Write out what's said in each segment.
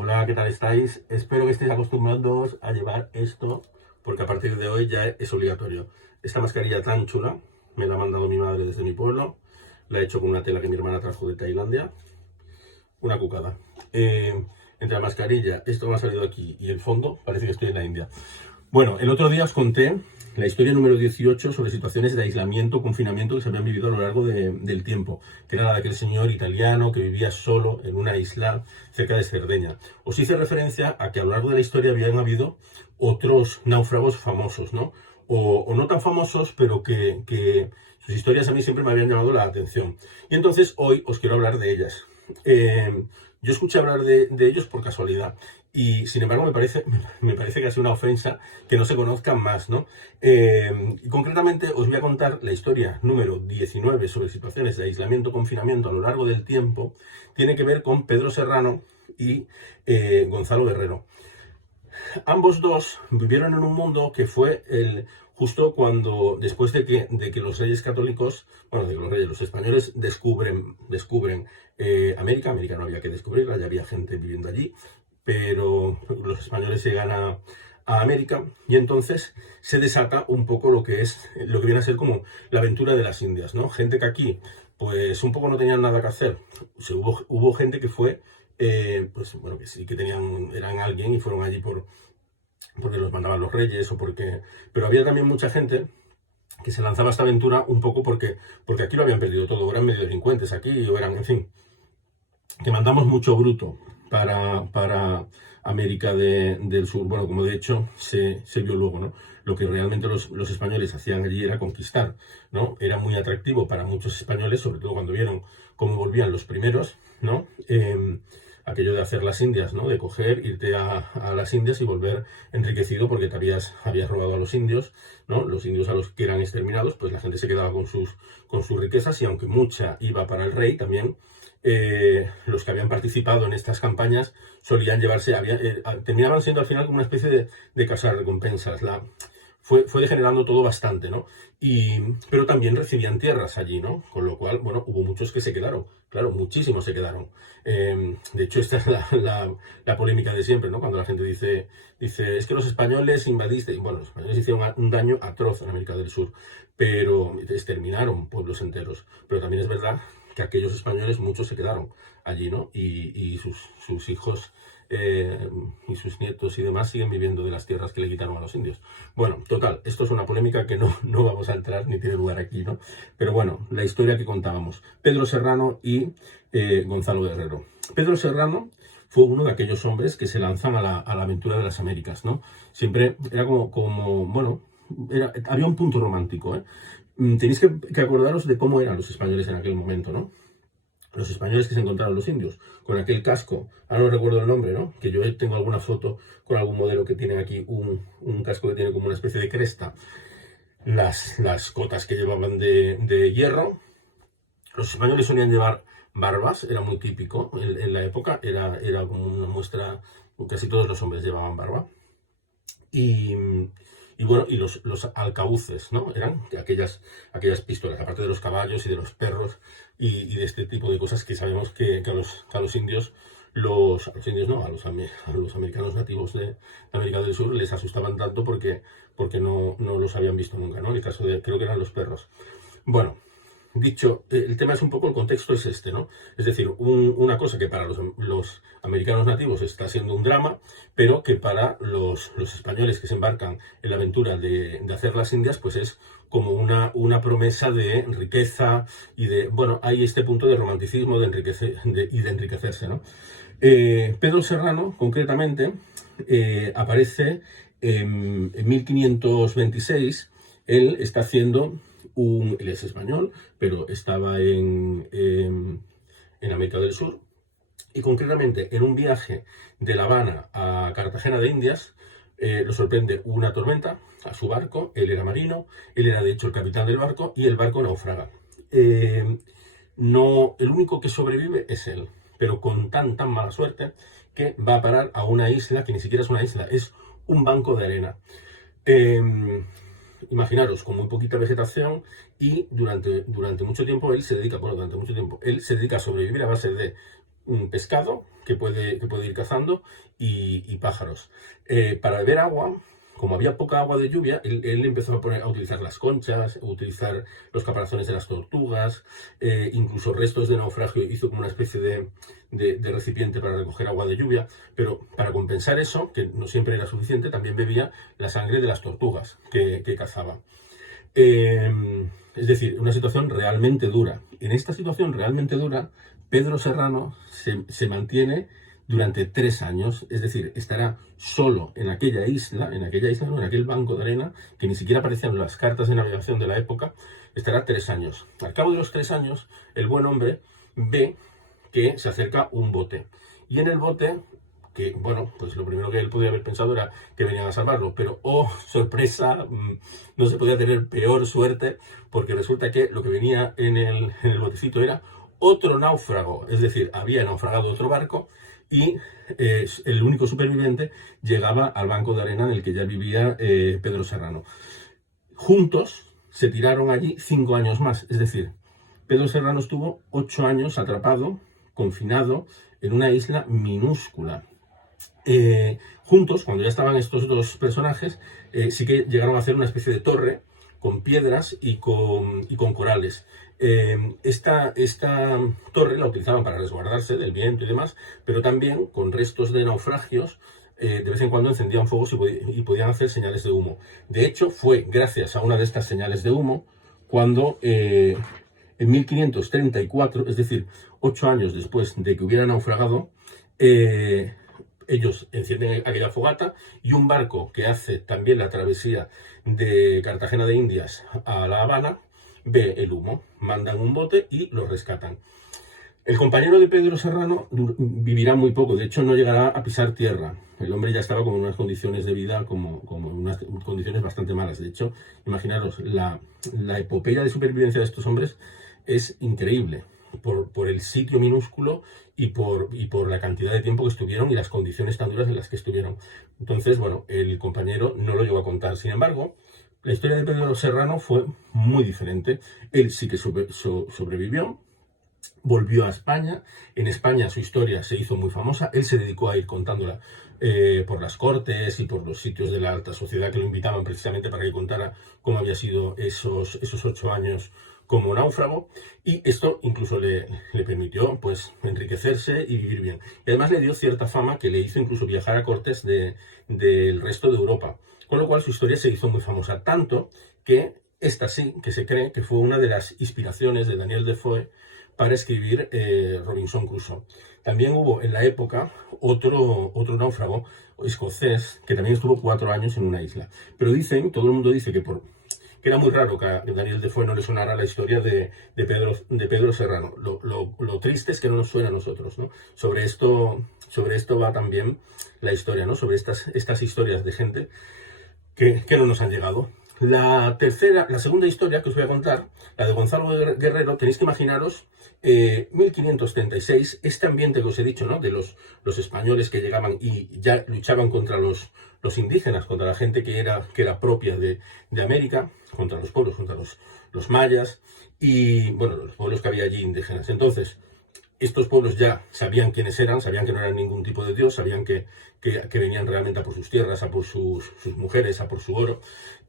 Hola, ¿qué tal estáis? Espero que estéis acostumbrándoos a llevar esto, porque a partir de hoy ya es obligatorio. Esta mascarilla tan chula me la ha mandado mi madre desde mi pueblo, la he hecho con una tela que mi hermana trajo de Tailandia, una cucada. Entre la mascarilla, esto que me ha salido aquí y el fondo, parece que estoy en la India. Bueno, el otro día os conté la historia número 18 sobre situaciones de aislamiento, confinamiento que se habían vivido a lo largo del tiempo, que era la de aquel señor italiano que vivía solo en una isla cerca de Cerdeña. Os hice referencia a que a lo largo de la historia habían habido otros náufragos famosos, ¿no? O no tan famosos, pero que sus historias a mí siempre me habían llamado la atención. Y entonces hoy os quiero hablar de ellas. Yo escuché hablar de ellos por casualidad y sin embargo me parece que ha sido una ofensa que no se conozcan más, ¿no? Y concretamente os voy a contar la historia número 19 sobre situaciones de aislamiento, confinamiento a lo largo del tiempo. Tiene que ver con Pedro Serrano y Gonzalo Guerrero. Ambos dos vivieron en un mundo que fue justo cuando, después de que los reyes católicos, bueno, de que los españoles descubren América no había que descubrirla, ya había gente viviendo allí, pero los españoles llegan a América y entonces se desata un poco lo que viene a ser como la aventura de las Indias, ¿no? Gente que aquí, pues un poco no tenían nada que hacer. O sea, hubo gente que fue pues bueno, que sí que eran alguien y fueron allí porque los mandaban los reyes pero había también mucha gente que se lanzaba a esta aventura un poco porque aquí lo habían perdido todo, eran medio delincuentes aquí, o eran, en fin, que mandamos mucho bruto para América del Sur. Bueno, como de hecho se vio luego, ¿no? Lo que realmente los españoles hacían allí era conquistar, ¿no? Era muy atractivo para muchos españoles, sobre todo cuando vieron cómo volvían los primeros, ¿no? Aquello de hacer las Indias, ¿no? De coger, irte a las Indias y volver enriquecido porque habías robado a los indios, ¿no? Los indios a los que eran exterminados, pues la gente se quedaba con sus riquezas y aunque mucha iba para el rey, también los que habían participado en estas campañas solían llevarse, terminaban siendo al final como una especie de casa de recompensas. Fue degenerando todo bastante, ¿no? Pero también recibían tierras allí, ¿no? Con lo cual, bueno, hubo muchos que se quedaron, claro, muchísimos se quedaron. De hecho, esta es la polémica de siempre, ¿no? Cuando la gente dice, es que los españoles invadiste, bueno, los españoles hicieron un daño atroz en América del Sur, pero exterminaron pueblos enteros. Pero también es verdad que aquellos españoles, muchos se quedaron allí, ¿no? Y sus hijos y sus nietos y demás siguen viviendo de las tierras que le quitaron a los indios. Bueno, total, esto es una polémica que no vamos a entrar ni tiene lugar aquí, ¿no? Pero bueno, la historia que contábamos. Pedro Serrano y Gonzalo Guerrero. Pedro Serrano fue uno de aquellos hombres que se lanzan a la aventura de las Américas, ¿no? Siempre era bueno, había un punto romántico, ¿eh? Tenéis que acordaros de cómo eran los españoles en aquel momento, ¿no? Los españoles que se encontraron los indios, con aquel casco, ahora no recuerdo el nombre, ¿no? Que yo tengo alguna foto con algún modelo que tiene aquí un casco que tiene como una especie de cresta, las cotas que llevaban de hierro. Los españoles solían llevar barbas, era muy típico, en la época era como una muestra, casi todos los hombres llevaban barba. Y, y bueno, y los alcabuces, ¿no? Eran aquellas pistolas, aparte de los caballos y de los perros y de este tipo de cosas que sabemos que a los indios, a los indios no, a los americanos nativos de América del Sur les asustaban tanto porque no los habían visto nunca, ¿no? En el caso creo que eran los perros. Bueno, dicho, el tema es un poco, el contexto es este, ¿no? Es decir, una cosa que para los americanos nativos está siendo un drama, pero que para los españoles que se embarcan en la aventura de hacer las Indias, pues es como una promesa de riqueza bueno, hay este punto de romanticismo y de enriquecerse, ¿no? Pedro Serrano, concretamente, aparece en 1526, él está haciendo él es español, pero estaba en América del Sur, y concretamente en un viaje de La Habana a Cartagena de Indias, lo sorprende una tormenta a su barco, él era marino, él era de hecho el capitán del barco, y el barco naufraga. No, el único que sobrevive es él, pero con tan mala suerte que va a parar a una isla que ni siquiera es una isla, es un banco de arena. Imaginaros, con muy poquita vegetación, y durante mucho tiempo él se dedica a sobrevivir a base de un pescado que puede ir cazando y pájaros. Para beber agua, como había poca agua de lluvia, él empezó a utilizar las conchas, a utilizar los caparazones de las tortugas, incluso restos de naufragio, hizo como una especie de recipiente para recoger agua de lluvia, pero para compensar eso, que no siempre era suficiente, también bebía la sangre de las tortugas que cazaba. Es decir, una situación realmente dura. En esta situación realmente dura, Pedro Serrano se mantiene durante 3 años, es decir, estará solo en aquella isla, no, en aquel banco de arena, que ni siquiera aparecían en las cartas de navegación de la época, estará 3 años. Al cabo de los 3 años, el buen hombre ve que se acerca un bote. Y en el bote, que, bueno, pues lo primero que él podía haber pensado era que venían a salvarlo, pero, oh, sorpresa, no se podía tener peor suerte, porque resulta que lo que venía en el botecito era otro náufrago, es decir, había naufragado otro barco y el único superviviente llegaba al banco de arena en el que ya vivía Pedro Serrano. Juntos se tiraron allí 5 años más, es decir, Pedro Serrano estuvo 8 años atrapado, confinado, en una isla minúscula. Juntos, cuando ya estaban estos dos personajes, sí que llegaron a hacer una especie de torre con piedras y con corales. Esta torre la utilizaban para resguardarse del viento y demás, pero también con restos de naufragios. De vez en cuando encendían fuegos y podían hacer señales de humo. De hecho, fue gracias a una de estas señales de humo cuando en 1534, es decir, 8 años después de que hubiera naufragado, ellos encienden aquella fogata y un barco que hace también la travesía de Cartagena de Indias a La Habana ve el humo, mandan un bote y lo rescatan. El compañero de Pedro Serrano vivirá muy poco, de hecho no llegará a pisar tierra. El hombre ya estaba con unas condiciones de vida, como unas condiciones bastante malas. De hecho, imaginaros, la epopeya de supervivencia de estos hombres es increíble, por el sitio minúsculo y por la cantidad de tiempo que estuvieron y las condiciones tan duras en las que estuvieron. Entonces, bueno, el compañero no lo llegó a contar. Sin embargo, la historia de Pedro Serrano fue muy diferente. Él sí que sobrevivió. Volvió a España. En España su historia se hizo muy famosa. Él se dedicó a ir contándola por las cortes y por los sitios de la alta sociedad que lo invitaban precisamente para que contara cómo había sido esos 8 años como náufrago, y esto incluso le permitió pues enriquecerse y vivir bien. Y además le dio cierta fama que le hizo incluso viajar a cortes del resto de Europa, con lo cual su historia se hizo muy famosa, tanto que esta sí que se cree que fue una de las inspiraciones de Daniel Defoe para escribir Robinson Crusoe. También hubo en la época otro náufrago escocés que también estuvo 4 años en una isla. Pero todo el mundo dice que era muy raro que a Daniel Defoe no le sonara la historia de Pedro Serrano. Lo triste es que no nos suena a nosotros, ¿no? Sobre esto va también la historia, ¿no? Sobre estas historias de gente que no nos han llegado. La segunda historia que os voy a contar, la de Gonzalo Guerrero, tenéis que imaginaros 1536, este ambiente que os he dicho, ¿no? De los españoles que llegaban y ya luchaban contra los indígenas, contra la gente que era propia de América, contra los pueblos, contra los mayas y, bueno, los pueblos que había allí indígenas. Entonces, estos pueblos ya sabían quiénes eran, sabían que no eran ningún tipo de dios, sabían que venían realmente a por sus tierras, a por sus mujeres, a por su oro,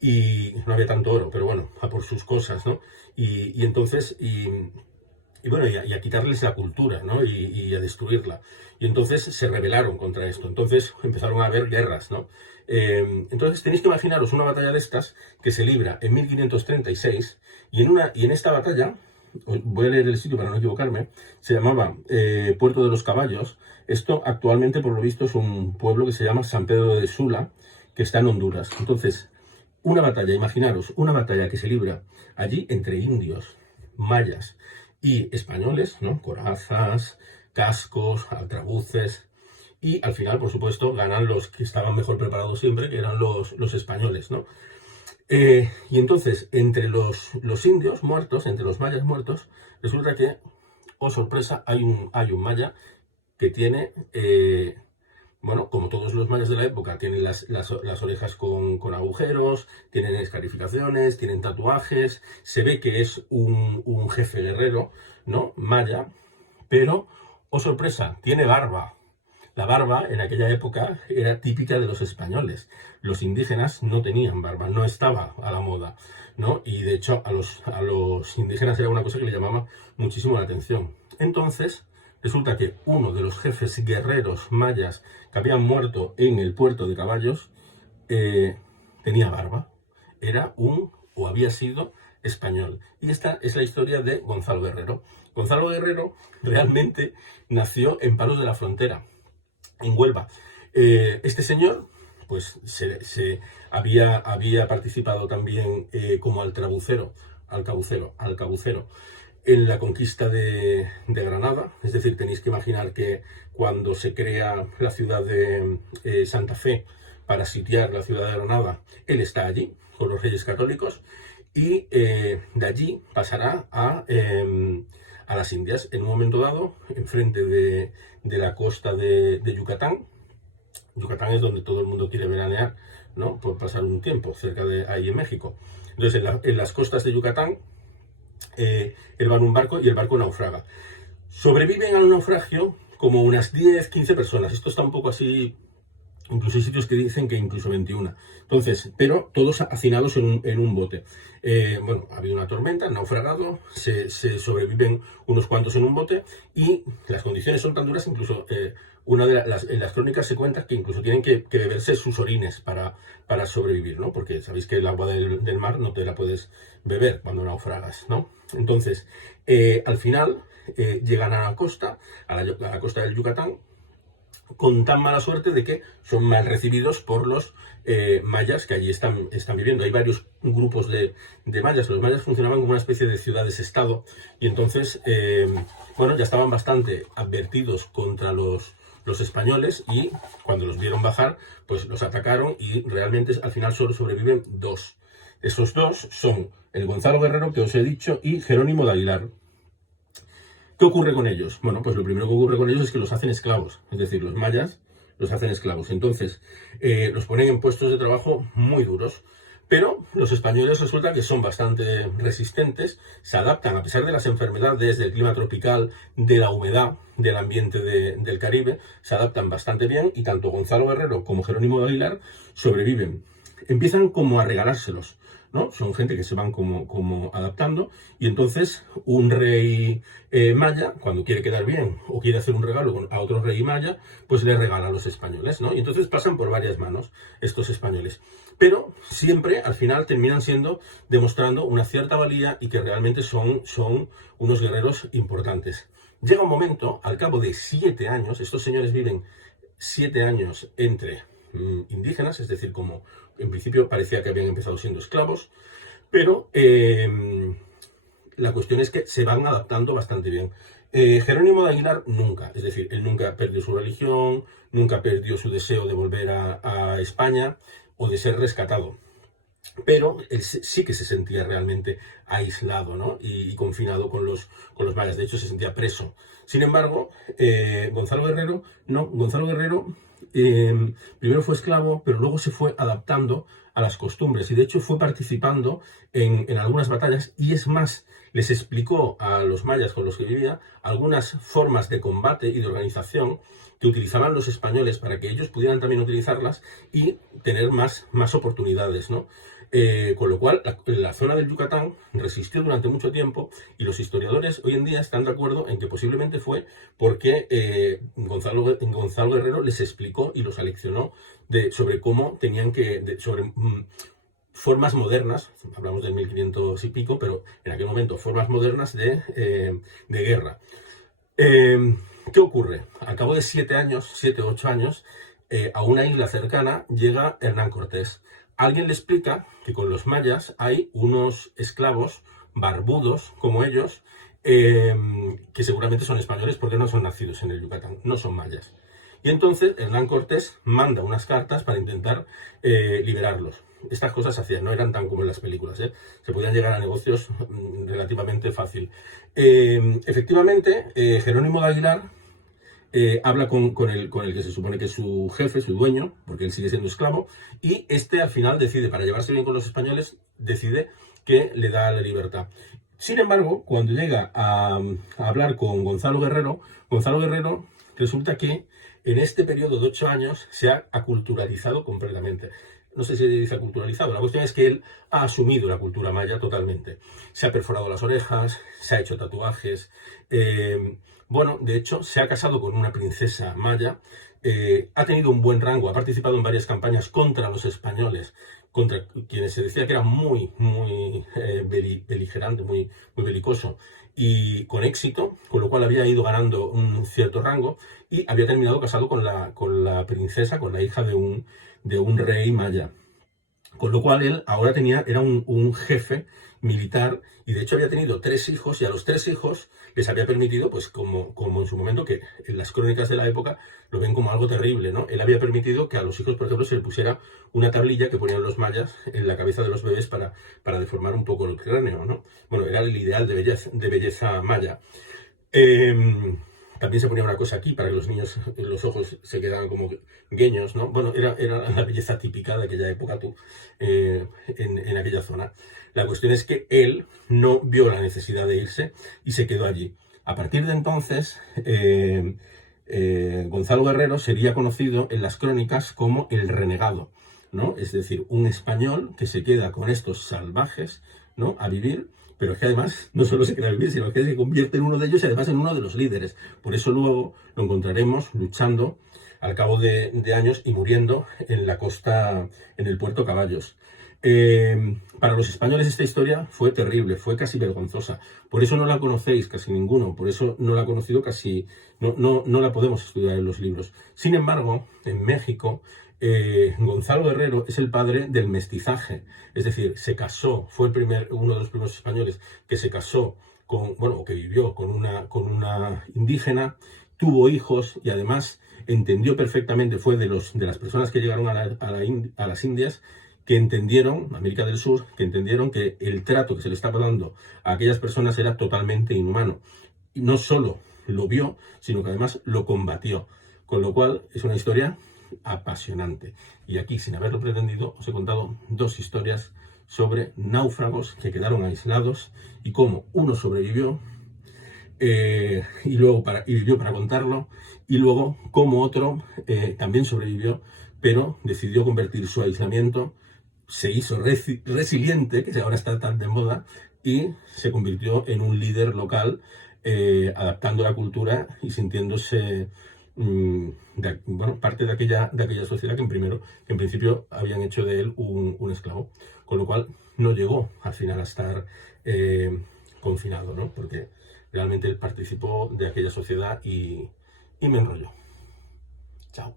y no había tanto oro, pero bueno, a por sus cosas, ¿no? Y entonces, bueno, y a quitarles la cultura, ¿no? Y a destruirla. Y entonces se rebelaron contra esto. Entonces empezaron a haber guerras, ¿no? Entonces tenéis que imaginaros una batalla de estas que se libra en 1536 y en esta batalla, voy a leer el sitio para no equivocarme, se llamaba Puerto de los Caballos. Esto actualmente, por lo visto, es un pueblo que se llama San Pedro de Sula, que está en Honduras. Entonces, una batalla, imaginaros, una batalla que se libra allí entre indios, mayas y españoles, ¿no? Corazas, cascos, altrabuces, y al final, por supuesto, ganan los que estaban mejor preparados siempre, que eran los españoles, ¿no? Y entonces, entre los indios muertos, entre los mayas muertos, resulta que, oh sorpresa, hay un maya que tiene, bueno, como todos los mayas de la época, tienen las orejas con agujeros, tienen escarificaciones, tienen tatuajes, se ve que es un jefe guerrero, ¿no? Maya, pero, Oh, sorpresa, tiene barba. La barba en aquella época era típica de los españoles. Los indígenas no tenían barba, no estaba a la moda, ¿no? Y de hecho a los indígenas era una cosa que le llamaba muchísimo la atención. Entonces, resulta que uno de los jefes guerreros mayas que habían muerto en el puerto de Caballos tenía barba. Era o había sido español. Y esta es la historia de Gonzalo Guerrero. Gonzalo Guerrero realmente nació en Palos de la Frontera, en Huelva. Este señor pues había participado también como alcabucero en la conquista de Granada. Es decir, tenéis que imaginar que cuando se crea la ciudad de Santa Fe para sitiar la ciudad de Granada, él está allí con los reyes católicos y de allí pasará a las Indias en un momento dado, enfrente de la costa de Yucatán. Yucatán es donde todo el mundo quiere veranear, ¿no? Por pasar un tiempo, cerca de ahí en México. Entonces, en las costas de Yucatán, él va en un barco y el barco naufraga. Sobreviven al naufragio como unas 10, 15 personas. Esto está un poco así, incluso hay sitios que dicen que incluso 21. Entonces, pero todos hacinados en un bote. Bueno, ha habido una tormenta, han naufragado, se sobreviven unos cuantos en un bote y las condiciones son tan duras, incluso en las crónicas se cuenta que incluso tienen que beberse sus orines para sobrevivir, ¿no? Porque sabéis que el agua del mar no te la puedes beber cuando naufragas, ¿no? Entonces, al final llegan a la costa, a la costa del Yucatán, con tan mala suerte de que son mal recibidos por los mayas que allí están viviendo. Hay varios grupos de mayas. Los mayas funcionaban como una especie de ciudades-estado y entonces, bueno, ya estaban bastante advertidos contra los españoles y cuando los vieron bajar, pues los atacaron y realmente al final solo sobreviven 2. Esos 2 son el Gonzalo Guerrero, que os he dicho, y Jerónimo de Aguilar. ¿Qué ocurre con ellos? Bueno, pues lo primero que ocurre con ellos es que los hacen esclavos, es decir, los mayas los hacen esclavos. Entonces, los ponen en puestos de trabajo muy duros, pero los españoles resulta que son bastante resistentes, se adaptan a pesar de las enfermedades, del clima tropical, de la humedad del ambiente del Caribe, se adaptan bastante bien y tanto Gonzalo Guerrero como Jerónimo de Aguilar sobreviven. Empiezan como a regalárselos, ¿no? Son gente que se van como adaptando y entonces un rey maya, cuando quiere quedar bien o quiere hacer un regalo a otro rey maya, pues le regala a los españoles, ¿no? Y entonces pasan por varias manos estos españoles. Pero siempre al final terminan demostrando una cierta valía y que realmente son unos guerreros importantes. Llega un momento, al cabo de 7 años, estos señores viven 7 años entre indígenas, es decir, como en principio parecía que habían empezado siendo esclavos, pero la cuestión es que se van adaptando bastante bien. Jerónimo de Aguilar nunca, es decir, él nunca perdió su religión, nunca perdió su deseo de volver a España o de ser rescatado. Pero él sí que se sentía realmente aislado, ¿no? y confinado con los mayas. De hecho, se sentía preso. Sin embargo, Gonzalo Guerrero, no. Gonzalo Guerrero primero fue esclavo, pero luego se fue adaptando a las costumbres. Y de hecho fue participando en algunas batallas. Y es más, les explicó a los mayas con los que vivía algunas formas de combate y de organización que utilizaban los españoles para que ellos pudieran también utilizarlas y tener más oportunidades, ¿no? Con lo cual, la zona del Yucatán resistió durante mucho tiempo y los historiadores hoy en día están de acuerdo en que posiblemente fue porque Gonzalo Guerrero les explicó y los aleccionó sobre cómo tenían sobre formas modernas, hablamos del 1500 y pico, pero en aquel momento formas modernas de guerra. ¿Qué ocurre? Al cabo de 7 o 8 años, a una isla cercana llega Hernán Cortés. Alguien le explica que con los mayas hay unos esclavos barbudos como ellos, que seguramente son españoles porque no son nacidos en el Yucatán, no son mayas. Y entonces Hernán Cortés manda unas cartas para intentar liberarlos. Estas cosas se hacían, no eran tan como en las películas, ¿eh? Se podían llegar a negocios relativamente fácil. Efectivamente, Jerónimo de Aguilar habla con el que se supone que es su jefe, su dueño, porque él sigue siendo esclavo, y este al final decide, para llevarse bien con los españoles, decide que le da la libertad. Sin embargo, cuando llega a hablar con Gonzalo Guerrero resulta que en este periodo de 8 años se ha aculturalizado completamente. No sé si se dice aculturalizado, la cuestión es que él ha asumido la cultura maya totalmente. Se ha perforado las orejas, se ha hecho tatuajes, bueno, de hecho, se ha casado con una princesa maya, ha tenido un buen rango, ha participado en varias campañas contra los españoles, contra quienes se decía que era muy beligerante, muy belicoso, y con éxito, con lo cual había ido ganando un cierto rango y había terminado casado con la princesa, con la hija de un rey maya. Con lo cual él ahora era un jefe militar y de hecho había tenido 3 hijos y a los 3 hijos les había permitido, pues como en su momento, que en las crónicas de la época lo ven como algo terrible, ¿no? Él había permitido que a los hijos, por ejemplo, se le pusiera una tablilla que ponían los mayas en la cabeza de los bebés para deformar un poco el cráneo, ¿no? Bueno, era el ideal de belleza maya. También se ponía una cosa aquí para que los niños, los ojos se quedaran como gueños, ¿no? Bueno, era la belleza típica de aquella época, en aquella zona. La cuestión es que él no vio la necesidad de irse y se quedó allí. A partir de entonces, Gonzalo Guerrero sería conocido en las crónicas como el renegado, ¿no? Es decir, un español que se queda con estos salvajes, ¿no?, a vivir, pero es que además no solo se queda a vivir, sino que se convierte en uno de ellos y además en uno de los líderes. Por eso luego lo encontraremos luchando al cabo de años y muriendo en la costa, en el Puerto Caballos. Para los españoles esta historia fue terrible, fue casi vergonzosa. Por eso no la conocéis casi ninguno, por eso no la ha conocido casi, no la podemos estudiar en los libros. Sin embargo, en México, Gonzalo Guerrero es el padre del mestizaje, es decir, se casó, fue uno de los primeros españoles que se casó que vivió con una indígena, tuvo hijos y además entendió perfectamente, fue de las personas que llegaron a las Indias, que entendieron, América del Sur, que entendieron que el trato que se le estaba dando a aquellas personas era totalmente inhumano. Y no solo lo vio, sino que además lo combatió. Con lo cual es una historia apasionante. Y aquí, sin haberlo pretendido, os he contado 2 historias sobre náufragos que quedaron aislados y cómo uno sobrevivió y vivió para contarlo, y luego cómo otro también sobrevivió, pero decidió convertir su aislamiento, se hizo resiliente, que ahora está tan de moda, y se convirtió en un líder local, adaptando la cultura y sintiéndose parte de aquella sociedad que en principio habían hecho de él un esclavo, con lo cual no llegó al final a estar confinado, ¿no? Porque realmente él participó de aquella sociedad y me enrolló. Chao.